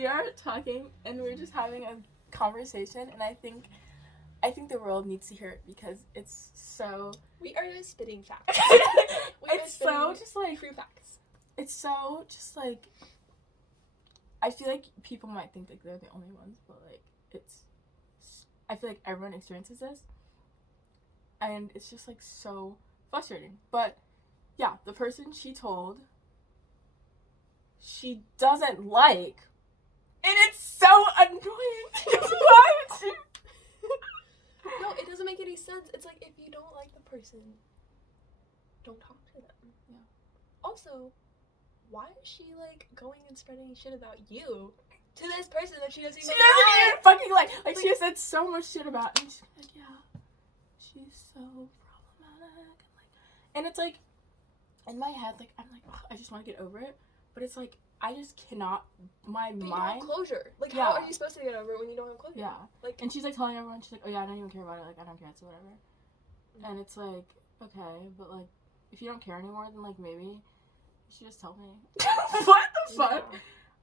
we are talking and we're just having a conversation, and I think the world needs to hear it because it's so. We are just spitting facts. It's so just like true facts. It's so just like. I feel like people might think like they're the only ones, but like it's. I feel like everyone experiences this, and it's just like so frustrating. But yeah, the person she told, she doesn't like, and it's so annoying. Why would she? No, it doesn't make any sense. It's like, if you don't like the person, don't talk to them. Yeah. Also, why is she like going and spreading shit about you to this person that she doesn't even fucking like she has said so much shit about, and she's like, yeah, she's so problematic, and it's like, in my head, like, I'm like, I just want to get over it, but it's like, I just cannot, my but mind. You don't have closure. Like, yeah. How are you supposed to get over it when you don't have closure? Yeah. Like, and she's like telling everyone, she's like, oh yeah, I don't even care about it, like, I don't care, it's whatever. Mm-hmm. And it's like, okay, but like, if you don't care anymore, then like, maybe you should just tell me. What the fuck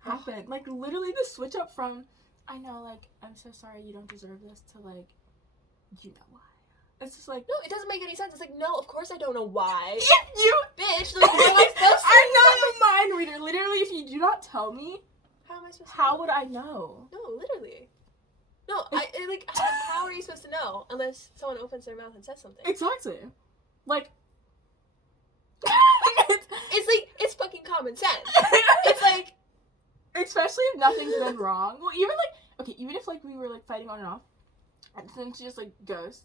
happened? Like, literally the switch up from, I know, like, I'm so sorry, you don't deserve this, to like, you know why. It's just like, no, it doesn't make any sense. It's like, no, of course I don't know why. If you bitch, like, what am I supposed to? I'm not a mind reader. Literally, if you do not tell me, how am I supposed to how know? would I know? No, literally. No, how are you supposed to know unless someone opens their mouth and says something? Exactly. Like, it's like, it's fucking common sense. It's like, especially if nothing's been wrong. Well, even like, okay, even if like we were like fighting on and off, and then she just like ghost,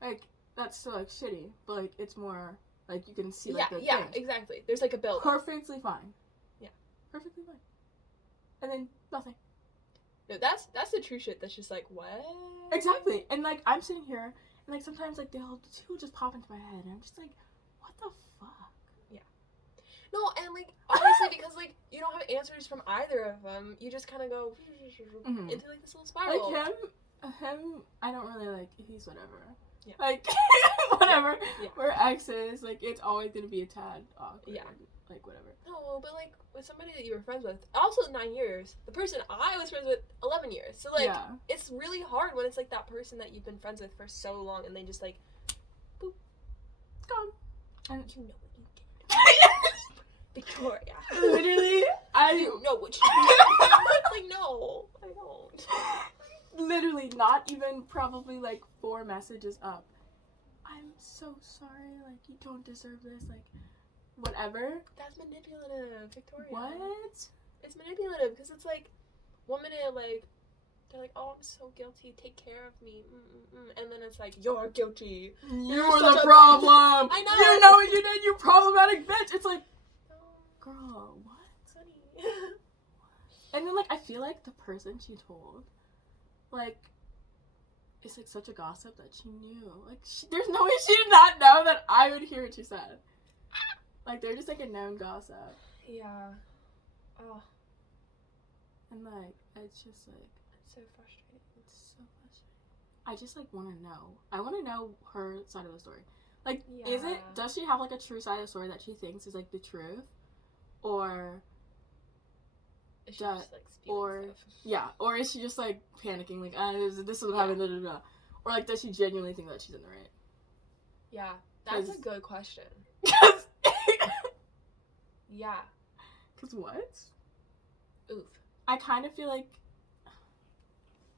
like, that's still like shitty, but like it's more like you can see like the yeah, thing. exactly. There's like a build. Perfectly fine. Yeah, perfectly fine. And then nothing. No, that's the true shit. That's just like, what? Exactly. And like, I'm sitting here, and like sometimes like they'll just pop into my head, and I'm just like, what the fuck? Yeah. No, and like, obviously, because like you don't have answers from either of them, you just kind of go into like this little spiral. Like him, I don't really like. He's whatever. Yeah. Like, whatever. Yeah. We're exes. Like, it's always gonna be a tad awkward. Yeah. Like, whatever. No, but like with somebody that you were friends with, also 9 years. The person I was friends with 11 years. So like, it's really hard when it's like that person that you've been friends with for so long, and they just like, boop, gone. And you know what you did, Victoria. Literally, you know what you did. Like, no, I don't. Literally, not even probably like 4 messages up. I'm so sorry. Like, you don't deserve this. Like, whatever. That's manipulative, Victoria. What? It's manipulative because it's like, 1 minute, like, they're like, oh, I'm so guilty, take care of me, and then it's like, you're guilty. You're the problem. I know. You know what you did, you problematic bitch. It's like, girl, what? Honey. And then, like, I feel like the person she told, like, it's like such a gossip that she knew. Like, there's no way she did not know that I would hear what she said. Like, they're just like a known gossip. Yeah. Oh. And like, it's just like, it's so frustrating. It's so frustrating. I just like want to know. I want to know her side of the story. Like, does she have like a true side of the story that she thinks is like the truth? Or is she just like spewing stuff? Yeah, or is she just like panicking, like, this is what happened, or like, does she genuinely think that she's in the right? Yeah, that's a good question. Yeah. Cause what? Oof. I kind of feel like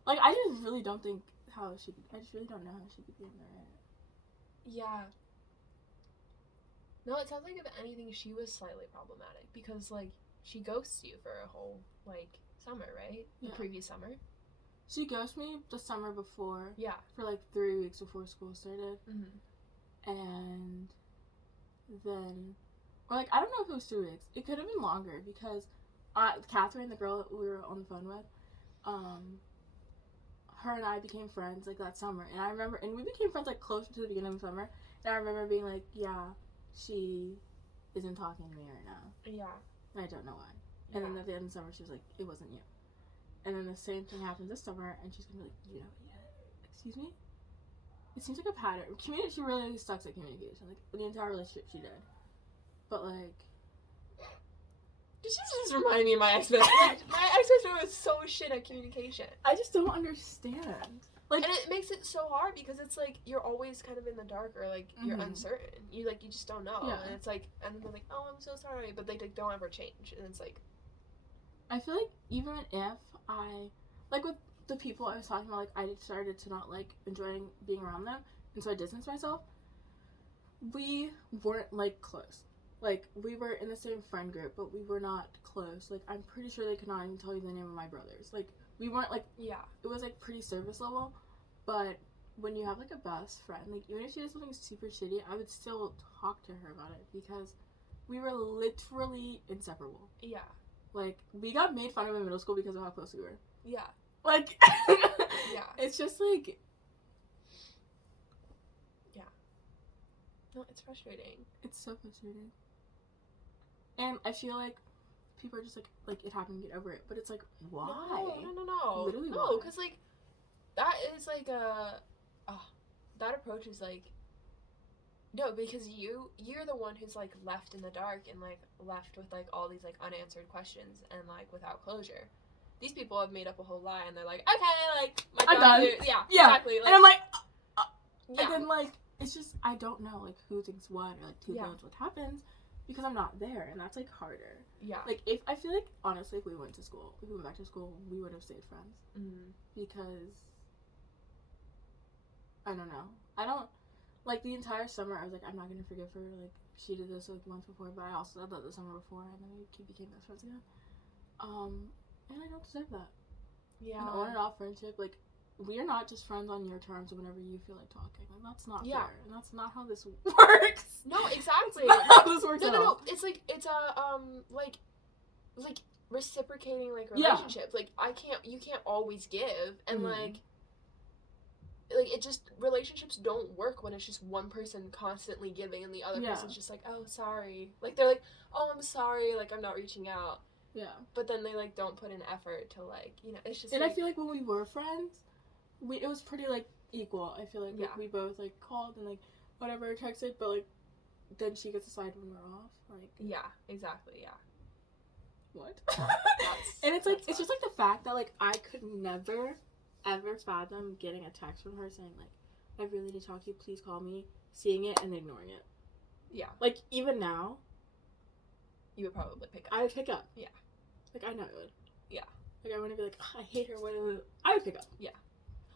I just really don't think how she. I just really don't know how she could be in the right. Yeah. No, it sounds like if anything, she was slightly problematic because like she ghosts you for a whole like summer, right? The previous summer. She ghosted me the summer before. Yeah. For like 3 weeks before school started. Mm-hmm. And then, or like, I don't know if it was 2 weeks. It could have been longer because Catherine, the girl that we were on the phone with, her and I became friends like that summer. And I remember, and we became friends like closer to the beginning of the summer. And I remember being like, yeah, she isn't talking to me right now. Yeah. And I don't know why. And then at the end of the summer, she was like, it wasn't you. And then the same thing happened this summer, and she's gonna be like, you know what you did? Excuse me? It seems like a pattern. She really sucks at communication. Like, the entire relationship she did. But, like, This just reminded me of my ex-best friend. Like, my ex-best friend was so shit at communication. I just don't understand. Like, and it makes it so hard because it's like you're always kind of in the dark or like you're uncertain. You just don't know. Yeah. And it's like, and then they're like, oh, I'm so sorry, but they like don't ever change. And it's like, I feel like even if I like with the people I was talking about, like I started to not like enjoying being around them, and so I distanced myself. We weren't like close. Like we were in the same friend group, but we were not close. Like I'm pretty sure they could not even tell you the name of my brothers. Like we weren't like, yeah, it was like pretty surface level. But when you have like a best friend, like even if she did something super shitty, I would still talk to her about it because we were literally inseparable. Yeah. Like we got made fun of in middle school because of how close we were. Yeah. Like yeah. It's just like, yeah. No, it's frustrating. It's so frustrating. And I feel like people are just like it happened, get over it. But it's like, why? No. Literally, no, because like that is like that approach is like, no, because you're the one who's like left in the dark and like left with like all these like unanswered questions and like without closure. These people have made up a whole lie and they're like, okay, like my I'm done. Yeah, exactly. Like, and I'm like, yeah. And then like it's just I don't know like who thinks what or like who knows what happens because I'm not there, and that's like harder. Yeah. Like if I feel like honestly, if we went back to school, we would have stayed friends. Because I don't know. I don't like the entire summer. I was like, I'm not gonna forgive her. Like she did this like once before, but I also did that the summer before, and then we became best friends again. And I don't deserve that. Yeah. An on and off friendship, like we are not just friends on your terms whenever you feel like talking. Like that's not fair, and that's not how this works. No, exactly. That's not how this works. No. It's like it's a like reciprocating like relationships. Like you can't always give, and like it just relationships don't work when it's just one person constantly giving and the other person's just like, oh, sorry. Like they're like, oh, I'm sorry. Like I'm not reaching out. Yeah. But then they like don't put in effort to like it's just. And I feel like when we were friends, it was pretty like equal. I feel like we both like called and like whatever texted, but like then she gets aside when we're off. Like yeah, exactly. Yeah. What? And it's like it's just like the fact that like I could never ever fathom getting a text from her saying like, I really need to talk to you, please call me, seeing it and ignoring it. Yeah. Like even now, you would probably pick up. I would pick up. Yeah. Like I know I would. Yeah. Like I wouldn't be like, oh, I hate her. What? I would pick up. Yeah.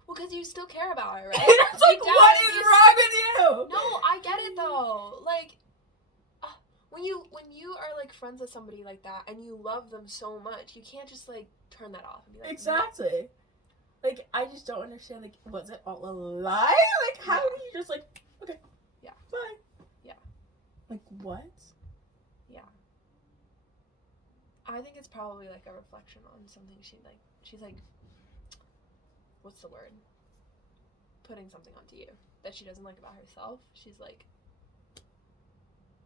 Well, because you still care about her, right? It's like, what is wrong with you? No, I get it though. Like, when you are like friends with somebody like that and you love them so much, you can't just like turn that off and be like, exactly. No. Like I just don't understand. Like, was it all a lie? Like, how do you just like, okay, yeah, bye, yeah. Like what? Yeah. I think it's probably like a reflection on something she's like, what's the word? Putting something onto you that she doesn't like about herself. She's like,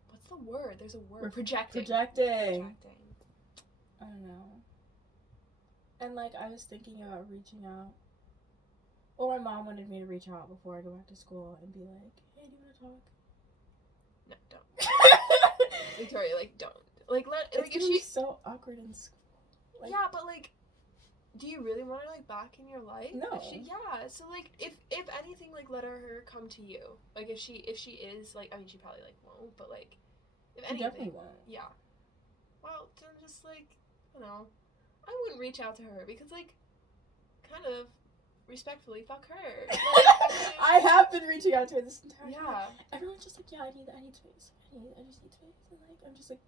what's the word? There's a word. Projecting. I don't know. And like I was thinking about reaching out. Or my mom wanted me to reach out before I go back to school and be like, hey, do you want to talk? No, don't. Victoria, like, don't. Like, it's if she's so awkward in school. Like, yeah, but like, do you really want her like back in your life? No. So like, if anything, like, let her come to you. Like, if she is like, I mean, she probably like won't, but like, if anything, definitely won't. Yeah. Well, then just like, I don't know, I wouldn't reach out to her because like, kind of respectfully, fuck her. Like, I have been reaching out to her this entire time. Everyone's just like, yeah, I need space. I just need space. And like, I'm just like.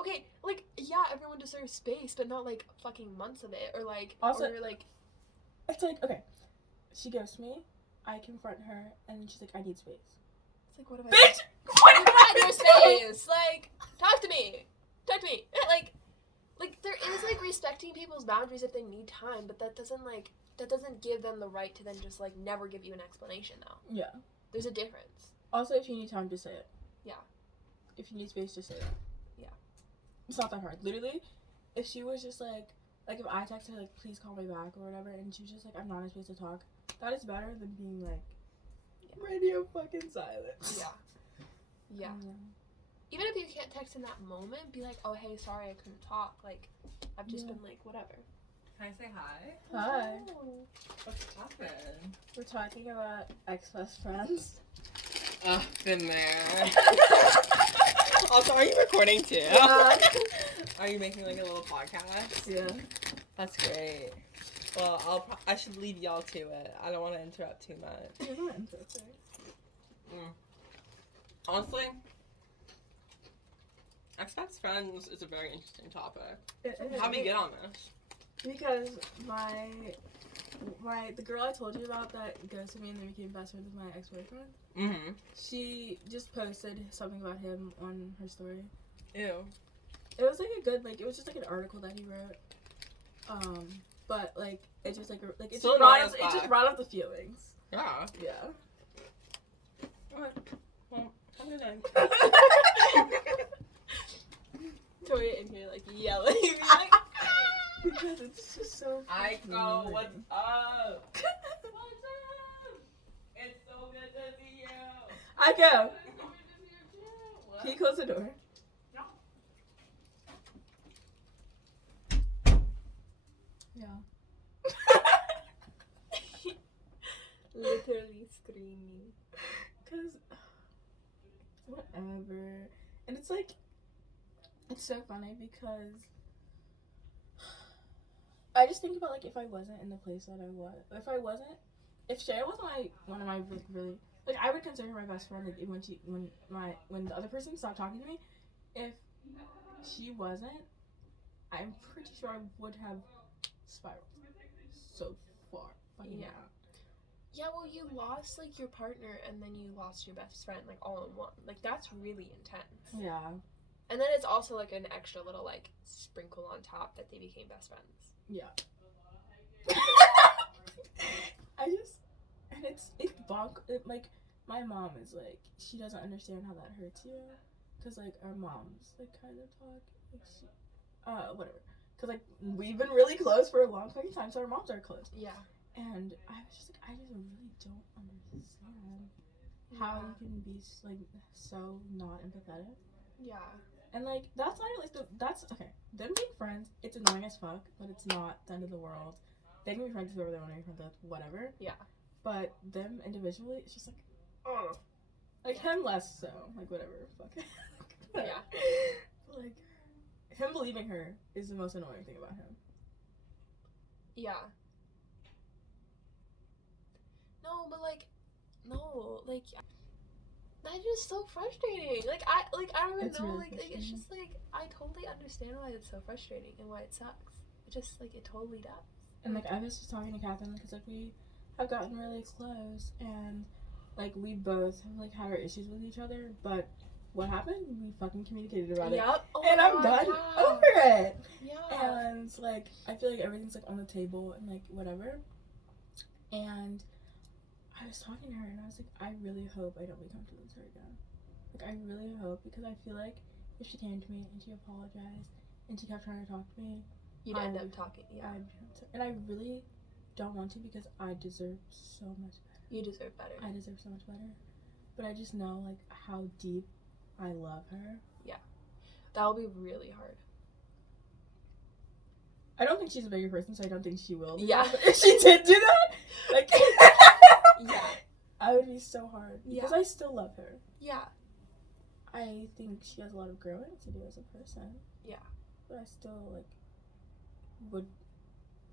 Okay, like, yeah, everyone deserves space, but not, like, fucking months of it, or, like, also, or, like... It's like, okay, she ghosts me, I confront her, and then she's like, I need space. It's like, what have Bitch! What have I done? Your space! Like, talk to me! Like, there is, like, respecting people's boundaries if they need time, but that doesn't give them the right to then just, like, never give you an explanation, though. Yeah. There's a difference. Also, if you need time, just say it. Yeah. If you need space, just say it. Yeah. It's not that hard. Literally, if she was just like if I text her, like, please call me back or whatever, and she was just like, I'm not in space to talk, that is better than being like, radio fucking silence. Yeah. Yeah. even if you can't text in that moment, be like, oh, hey, sorry, I couldn't talk. Like, I've just been like, whatever. Can I say hi? Hi. What's happened? We're talking about ex-best friends. Been there. Also, are you recording too? Yeah. Are you making like a little podcast? Yeah. That's great. Well, I should leave y'all to it. I don't want to interrupt too much. You're not interesting. Honestly, ex-best friends is a very interesting topic. How do you get on this? Because the girl I told you about that ghosted me and then became best friends with my ex-boyfriend. Mm-hmm. She just posted something about him on her story. Ew. It was like a good, like, it was just like an article that he wrote. But like it just it just brought up the feelings. Yeah. Yeah. Alright. Well, have a good night. Toya in here like yelling. Like, because it's just so I go, annoying. what's up? What's up? It's so good to see you. I go. It's so good to see you too. What? Can you close the door? No. Yeah. literally screaming. Cause whatever. And it's like it's so funny because I just think about like if I wasn't in the place that I was, if Shay wasn't one of my like really like I would consider her my best friend like when the other person stopped talking to me, if she wasn't, I'm pretty sure I would have spiraled so far. Yeah. Yeah, well, you lost, like, your partner, and then you lost your best friend, like, all in one. Like, that's really intense. Yeah. And then it's also, like, an extra little, like, sprinkle on top that they became best friends. Yeah. And it's like, my mom is, like, she doesn't understand how that hurts you. Because, like, our moms, like, kind of talk, like, whatever. Because, like, we've been really close for a long fucking time, so our moms are close. Yeah. And I was just like, I just really don't understand how you can be like so not empathetic. Yeah. And like that's not like that's okay. Them being friends, it's annoying as fuck, but it's not the end of the world. They can be friends with whoever they want to be friends with, whatever. Yeah. But them individually, it's just like, oh, like him less so, like whatever, fuck. Yeah. But, like him believing her is the most annoying thing about him. Yeah. No, but like, that is so frustrating. Like I don't even It's know. really Like it's just like I totally understand why it's so frustrating and why it sucks. It just like it totally does. And like I was just talking to Catherine because like we have gotten really close and like we both have like had our issues with each other, but what happened? We fucking communicated about it. Yep. Oh And I'm done over it. Yeah. And like I feel like everything's like on the table and like whatever. And I was talking to her and I was like, I really hope I don't become friends with her again. Like I really hope, because I feel like if she came to me and she apologized and she kept trying to talk to me, You'd end up talking. Yeah. And I really don't want to because I deserve so much better. You deserve better. I deserve so much better. But I just know like how deep I love her. Yeah. That'll be really hard. I don't think she's a bigger person, so I don't think she will. Yeah. But if she did do that, like, yeah, I would be so hard because Yeah. I still love her. yeah, I think she has a lot of growing to do as a person. Yeah. But I still like would.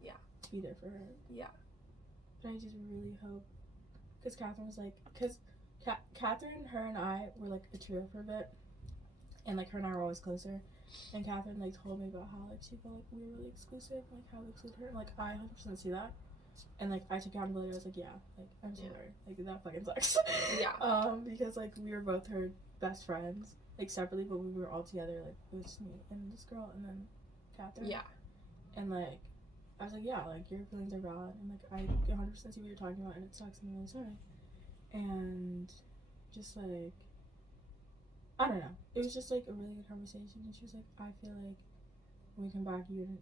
Yeah. Be there for her. Yeah. But I just really hope, because Catherine was like, Catherine, her and I were like a trio for a bit, and like her and I were always closer. And Catherine like told me about how like she felt like we were really exclusive, like how we excluded her. Like I 100% see that, and like I took accountability. I was like, yeah, like I'm sorry, like that fucking sucks. Yeah. Because like we were both her best friends, like separately, but we were all together. Like it was just me and this girl, and then Catherine. Yeah. And like I was like, yeah, like your feelings are valid, and like I 100% see what you're talking about, and it sucks, and I'm really sorry. And just like, I don't know, it was just like a really good conversation, and she was like, I feel like when we come back, you and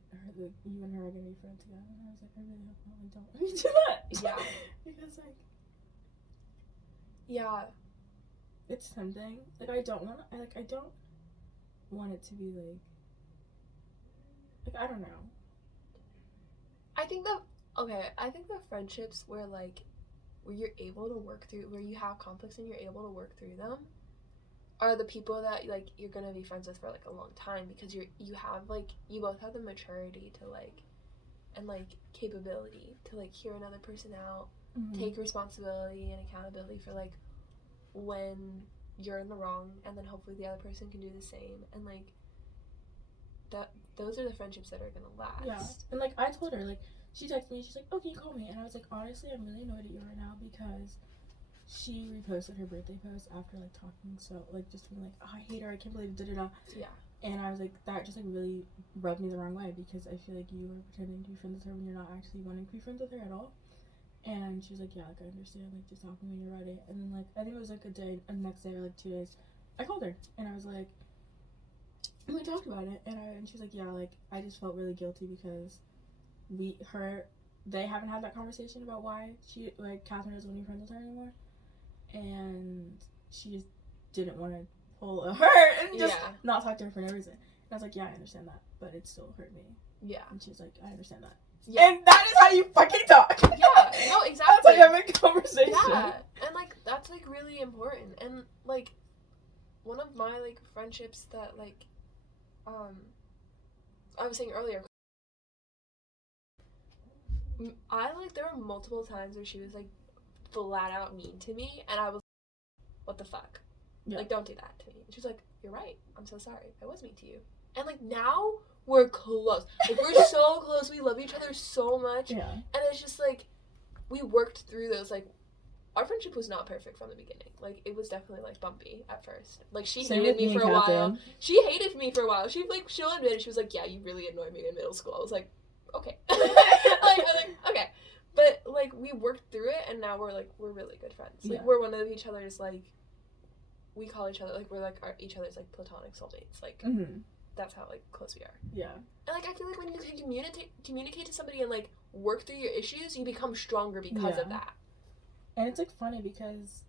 her are gonna be friends again. And I was like, I really hope not. Like, don't let me do that. Yeah. Because like, Yeah. it's tempting. Like I don't want. I don't want it to be like I don't know. I think the friendships where you're able to work through, where you have conflicts and you're able to work through them, are the people that like you're gonna be friends with for like a long time, because you both have the maturity to like, and like capability to like hear another person out, take responsibility and accountability for like when you're in the wrong, and then hopefully the other person can do the same, and like that. Those are the friendships that are gonna last. Yeah, and like I told her, like she texted me, she's like, "Oh, can you call me?" And I was like, honestly, I'm really annoyed at you right now because she reposted her birthday post after like talking, so like just being like, oh, I hate her, I can't believe da-da-da. Yeah. And I was like, that just like really rubbed me the wrong way, because I feel like you were pretending to be friends with her when you're not actually wanting to be friends with her at all. And she was like, yeah, like I understand, like just talk to me when you're ready. And then like I think it was like a day, the next day or like 2 days, I called her and I was like, and we talked about it, and she was like, yeah, like I just felt really guilty because they haven't had that conversation about why Catherine doesn't want to be friends with her anymore, and she just didn't want to pull a her and just not talk to her for no reason. And I was like, yeah, I understand that, but it still hurt me. Yeah. And she's like, I understand that. Yeah. And that is how you fucking talk. Yeah. No, exactly. That's how you have a conversation. Yeah. And like that's like really important. And like one of my like friendships that like I was saying earlier, there were multiple times where she was like flat out mean to me, and I was like, what the fuck? Yeah. Like, don't do that to me. And she was like, you're right, I'm so sorry, I was mean to you. And like now we're close, like we're so close, we love each other so much. Yeah. And it's just like we worked through those, like our friendship was not perfect from the beginning. Like, it was definitely, like, bumpy at first. Like, she hated me for a while. She hated me for a while. She'll admit it. She was like, yeah, you really annoyed me in middle school. I was like, okay. I was like, okay. But, like, we worked through it, and now we're really good friends. Like, we're one of each other's, like, we call each other, like, we're, like, each other's, like, platonic soulmates. Like, that's how, like, close we are. Yeah. And, like, I feel like when you can communicate to somebody and, like, work through your issues, you become stronger because of that. And it's, like, funny because,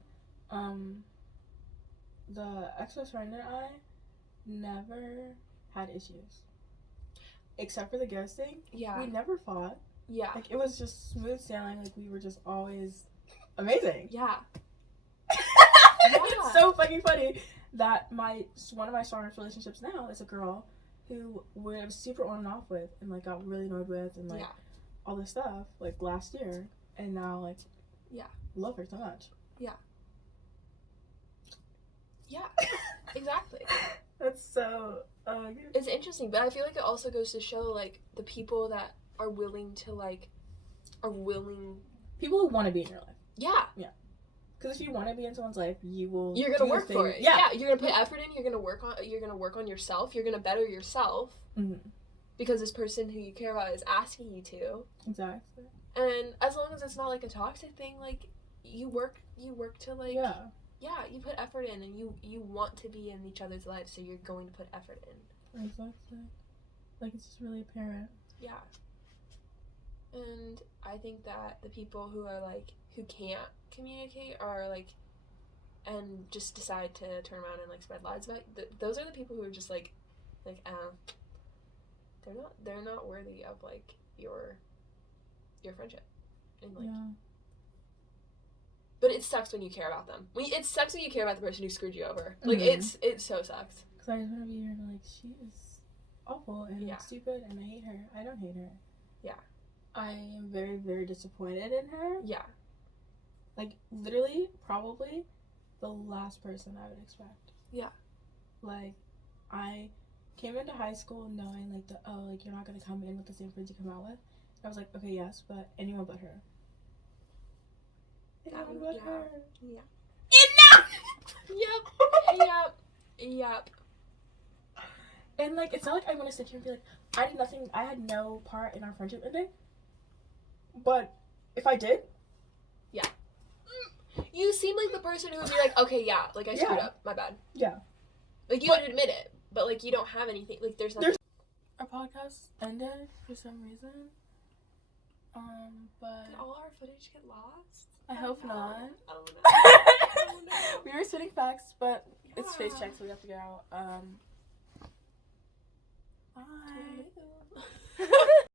the ex-best friend and I never had issues. Except for the ghosting. Yeah. We never fought. Yeah. Like, it was just smooth sailing. Like, we were just always amazing. Yeah. It's so fucking funny that one of my strongest relationships now is a girl who I was super on and off with and, like, got really annoyed with and, like, all this stuff, like, last year. And now, like... Yeah. Love her so much. Yeah. Yeah. Exactly. That's so it's interesting, but I feel like it also goes to show like the people that are willing people who want to be in your life. Yeah. Yeah. Because if you want to be in someone's life, you're gonna work for it. Yeah. You're gonna put effort in. You're gonna work on yourself. You're gonna better yourself. Because this person who you care about is asking you to. Exactly. And as long as it's not like a toxic thing, like you work to like you put effort in, and you want to be in each other's lives, so you're going to put effort in. Exactly. Like it's just really apparent. Yeah. And I think that the people who are like who can't communicate are like and just decide to turn around and like spread lies about those are the people who are just like they're not worthy of like your friendship. And like but it sucks when you care about them. It sucks when you care about the person who screwed you over. Like it so sucks. Because I just want to be here and like she is awful and stupid and I hate her. I don't hate her. Yeah. I am very, very disappointed in her. Yeah. Like literally, probably the last person I would expect. Yeah. Like I came into high school knowing like like you're not gonna come in with the same friends you come out with. I was like, okay, yes, but anyone but her. Anyone but her. Yeah. Enough! Yep. And like, it's not like I want to sit here and be like, I did nothing, I had no part in our friendship ending. But if I did. Yeah. You seem like the person who would be like, okay, yeah, like I screwed up, my bad. Yeah. Like you would admit it, but like you don't have anything, like there's nothing. Our podcast ended for some reason. But did all our footage get lost? I hope not. I don't know. We were spitting facts, but it's face check, so we have to get out.